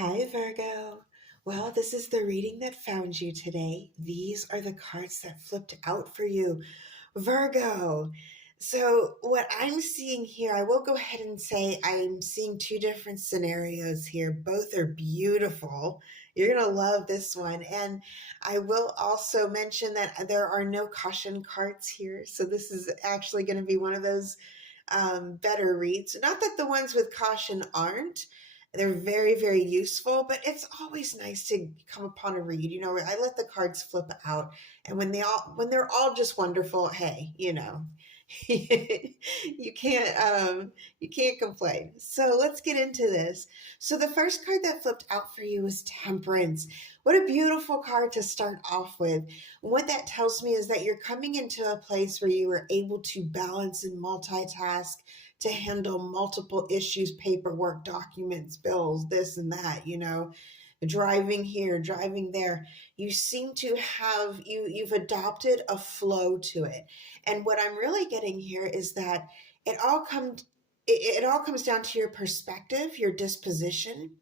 Hi, Virgo. Well, this is the reading that found you today. These are the cards that flipped out for you, Virgo. So, what I'm seeing here, I will go ahead and say I'm seeing two different scenarios here. Both are beautiful. You're going to love this one. And I will also mention that there are no caution cards here. So, this is actually going to be one of those better reads. Not that the ones with caution aren't. They're very, very useful, but it's always nice to come upon a read. I let the cards flip out, and when they're all just wonderful, hey, you can't complain. So let's get into this. So the first card that flipped out for you was Temperance. What a beautiful card to start off with. What that tells me is that you're coming into a place where you are able to balance and multitask to handle multiple issues, paperwork, documents, bills, this and that, driving here, driving there. You seem to have you've adopted a flow to it. And what I'm really getting here is that it all comes down to your perspective, your disposition,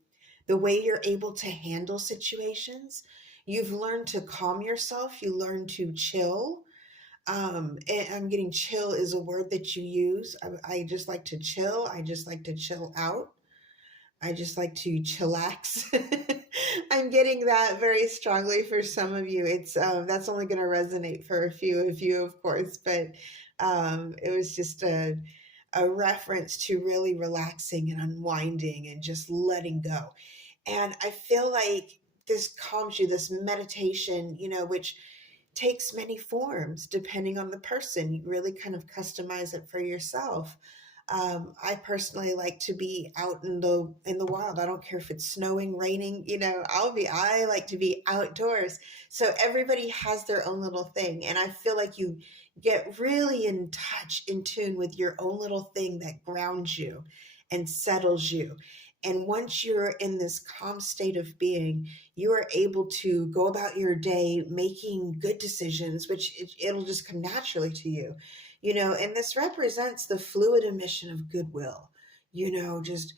the way you're able to handle situations. You've learned to calm yourself, you learn to chill. And I'm getting chill is a word that you use. I just like to chill. I just like to chill out. I just like to chillax. I'm getting that very strongly for some of you. It's that's only going to resonate for a few of you, of course, but it was just a reference to really relaxing and unwinding and just letting go. And I feel like this calms you, this meditation, which takes many forms depending on the person. You really kind of customize it for yourself. I personally like to be out in the wild. I don't care if it's snowing, raining, I like to be outdoors. So everybody has their own little thing. And I feel like you get really in touch, in tune with your own little thing that grounds you and settles you. And once you're in this calm state of being, you are able to go about your day making good decisions, which it'll just come naturally to you, and this represents the fluid emission of goodwill, just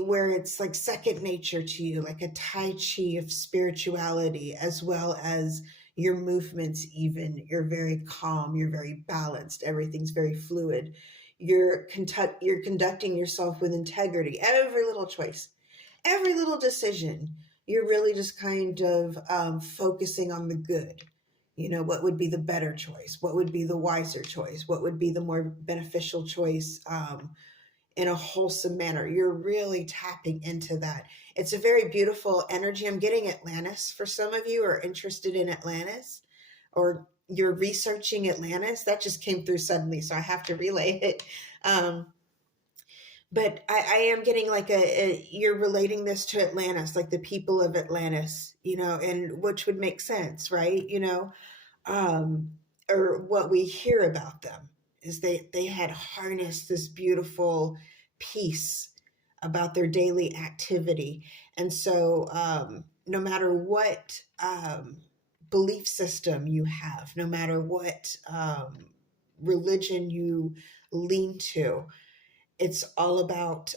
where it's like second nature to you, like a Tai Chi of spirituality, as well as your movements, even. You're very calm, you're very balanced, everything's very fluid. You're conducting yourself with integrity. Every little choice, every little decision, you're really just kind of focusing on the good. What would be the better choice? What would be the wiser choice? What would be the more beneficial choice in a wholesome manner? You're really tapping into that. It's a very beautiful energy. I'm getting Atlantis for some of you who are interested in Atlantis, or you're researching Atlantis. That just came through suddenly, so I have to relay it. But I am getting like you're relating this to Atlantis, like the people of Atlantis, and which would make sense, right? Um, or what we hear about them is they had harnessed this beautiful peace about their daily activity. And so no matter what belief system you have, no matter what religion you lean to, it's all about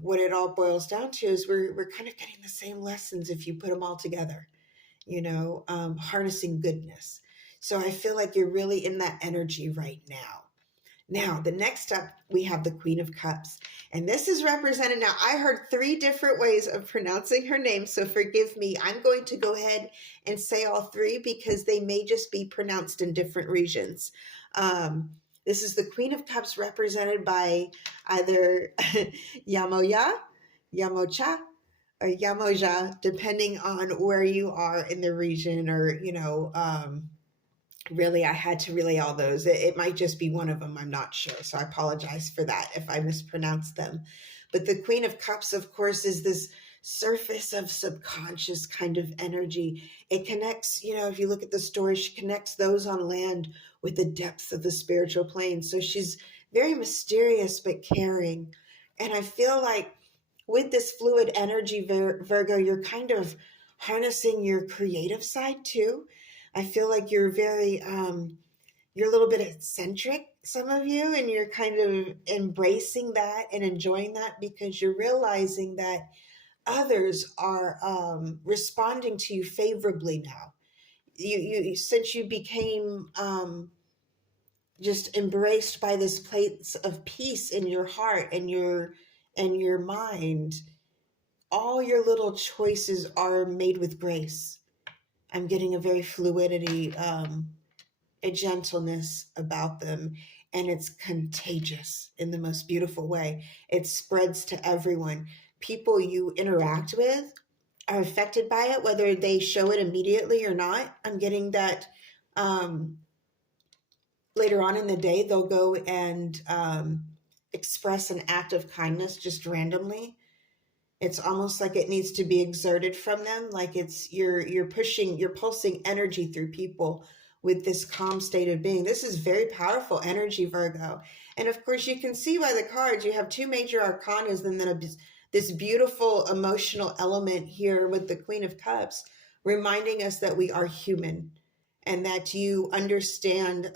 what it all boils down to is we're kind of getting the same lessons if you put them all together, harnessing goodness. So I feel like you're really in that energy right now. Now, the next up, we have the Queen of Cups. And this is represented. Now, I heard three different ways of pronouncing her name, so forgive me. I'm going to go ahead and say all three because they may just be pronounced in different regions. This is the Queen of Cups represented by either Yamoya, Yamocha, or Yamoja, depending on where you are in the region, or, really, I had to relay all those. It might just be one of them. I'm not sure. So I apologize for that if I mispronounced them. But the Queen of Cups, of course, is this surface of subconscious kind of energy. It connects, if you look at the story, she connects those on land with the depths of the spiritual plane. So she's very mysterious but caring. And I feel like with this fluid energy, Virgo, you're kind of harnessing your creative side too. I feel like you're very, you're a little bit eccentric. some of you, and you're kind of embracing that and enjoying that because you're realizing that others are responding to you favorably now. You since you became just embraced by this place of peace in your heart and your mind, all your little choices are made with grace. I'm getting a very fluidity, a gentleness about them, and it's contagious in the most beautiful way. It spreads to everyone. People you interact with are affected by it, whether they show it immediately or not. I'm getting that um, later on in the day, they'll go and express an act of kindness just randomly. It's almost like it needs to be exerted from them, like it's you're pushing, you're pulsing energy through people with this calm state of being. This is very powerful energy, Virgo. And of course, you can see by the cards, you have two major arcanas and then this beautiful emotional element here with the Queen of Cups, reminding us that we are human and that you understand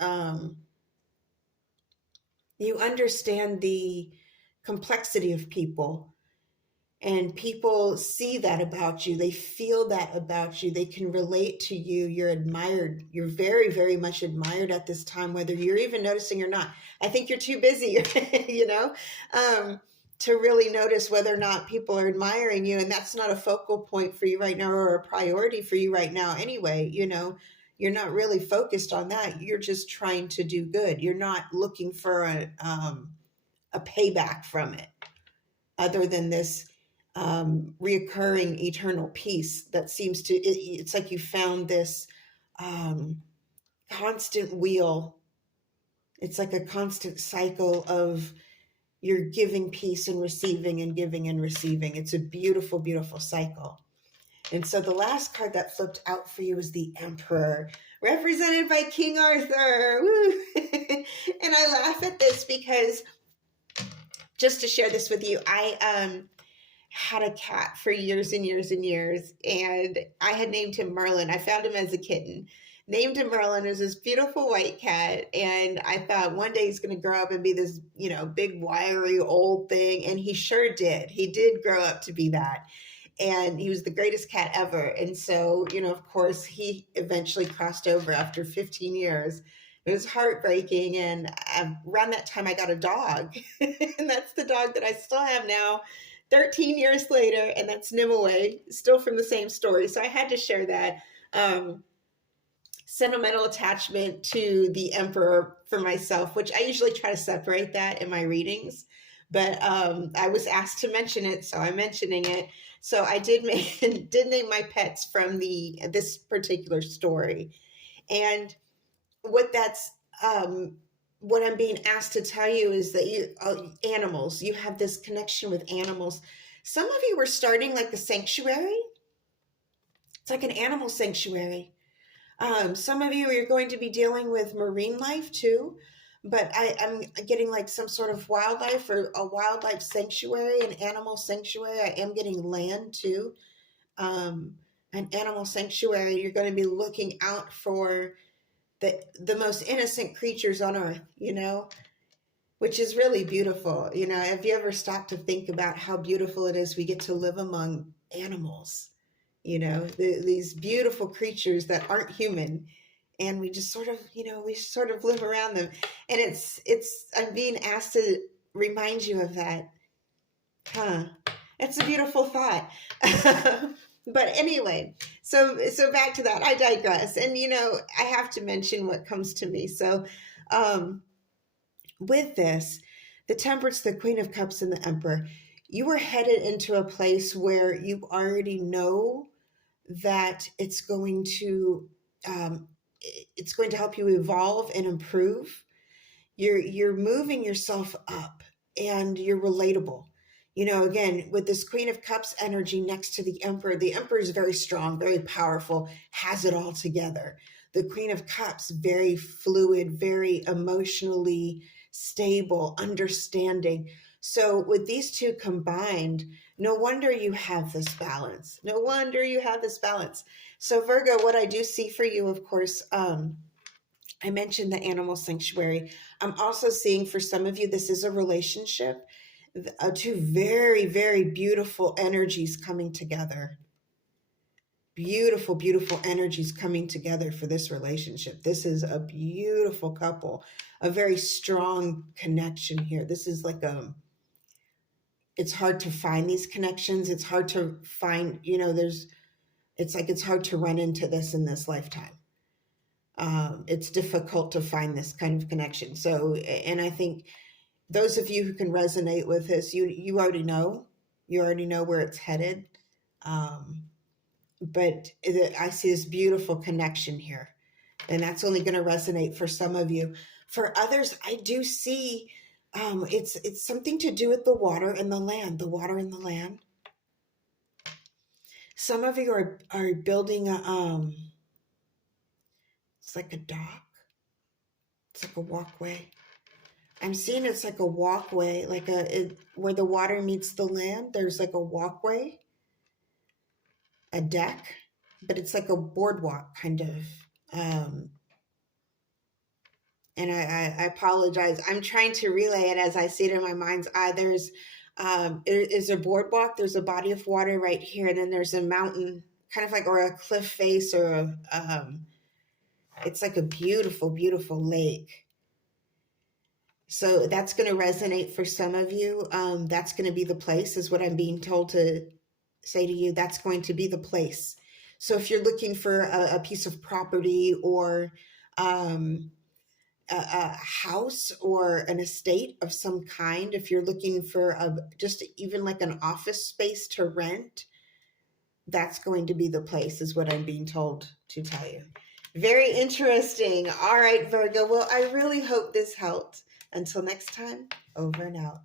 the complexity of people, and people see that about you, they feel that about you, they can relate to you, you're admired, you're very, very much admired at this time, whether you're even noticing or not. I think you're too busy you know to really notice whether or not people are admiring you, and that's not a focal point for you right now or a priority for you right now anyway. You're not really focused on that, you're just trying to do good, you're not looking for a payback from it other than this reoccurring eternal peace that seems to, it's like you found this constant wheel. It's like a constant cycle of you're giving peace and receiving and giving and receiving. It's a beautiful, beautiful cycle. And so the last card that flipped out for you was the Emperor, represented by King Arthur. Woo! And I laugh at this because, just to share this with you, I had a cat for years and years and years, and I had named him Merlin. I found him as a kitten, named him Merlin. It was this beautiful white cat, and I thought one day he's going to grow up and be this, big, wiry old thing, and he sure did. He did grow up to be that, and he was the greatest cat ever. And so, of course, he eventually crossed over after 15 years. It was heartbreaking, and around that time I got a dog, and that's the dog that I still have now 13 years later, and that's Nimue, still from the same story. So I had to share that sentimental attachment to the Emperor for myself, which I usually try to separate that in my readings. But I was asked to mention it, so I'm mentioning it. So I did name my pets from this particular story. And what what I'm being asked to tell you is that animals, you have this connection with animals. Some of you were starting like a sanctuary. It's like an animal sanctuary. Some of you are going to be dealing with marine life too, but I'm getting like some sort of wildlife or a wildlife sanctuary, an animal sanctuary. I am getting land too. An animal sanctuary. You're going to be looking out for the most innocent creatures on earth, which is really beautiful. Have you ever stopped to think about how beautiful it is we get to live among animals, these beautiful creatures that aren't human, and we just sort of live around them. And I'm being asked to remind you of that. It's a beautiful thought. But anyway, so back to that. I digress. And, I have to mention what comes to me. So with this, the Temperance, the Queen of Cups, and the Emperor, you were headed into a place where you already know that it's going to help you evolve and improve. You're moving yourself up, and you're relatable. Again, with this Queen of Cups energy next to the Emperor is very strong, very powerful, has it all together. The Queen of Cups, very fluid, very emotionally stable, understanding. So with these two combined, no wonder you have this balance. No wonder you have this balance. So Virgo, what I do see for you, of course, I mentioned the animal sanctuary. I'm also seeing for some of you, this is a relationship, two very, very beautiful energies coming together. Beautiful, beautiful energies coming together for this relationship. This is a beautiful couple, a very strong connection here. This is like it's hard to find these connections. It's hard to find, it's like it's hard to run into this in this lifetime. It's difficult to find this kind of connection. So, and I think those of you who can resonate with this, you already know, where it's headed. But I see this beautiful connection here, and that's only going to resonate for some of you. For others, I do see it's something to do with the water and the land. The water and the land. Some of you are building it's like a dock. It's like a walkway. I'm seeing it's like a walkway, like where the water meets the land. There's like a walkway, a deck, but it's like a boardwalk kind of. And I apologize. I'm trying to relay it as I see it in my mind's eye. There's a boardwalk. There's a body of water right here, and then there's a mountain, kind of like, or a cliff face, or it's like a beautiful, beautiful lake. So that's going to resonate for some of you. That's going to be the place, is what I'm being told to say to you. That's going to be the place. So if you're looking for a piece of property, or a house or an estate of some kind, if you're looking for just even like an office space to rent, that's going to be the place, is what I'm being told to tell you. Very interesting. All right, Virgo. Well, I really hope this helped. Until next time, over and out.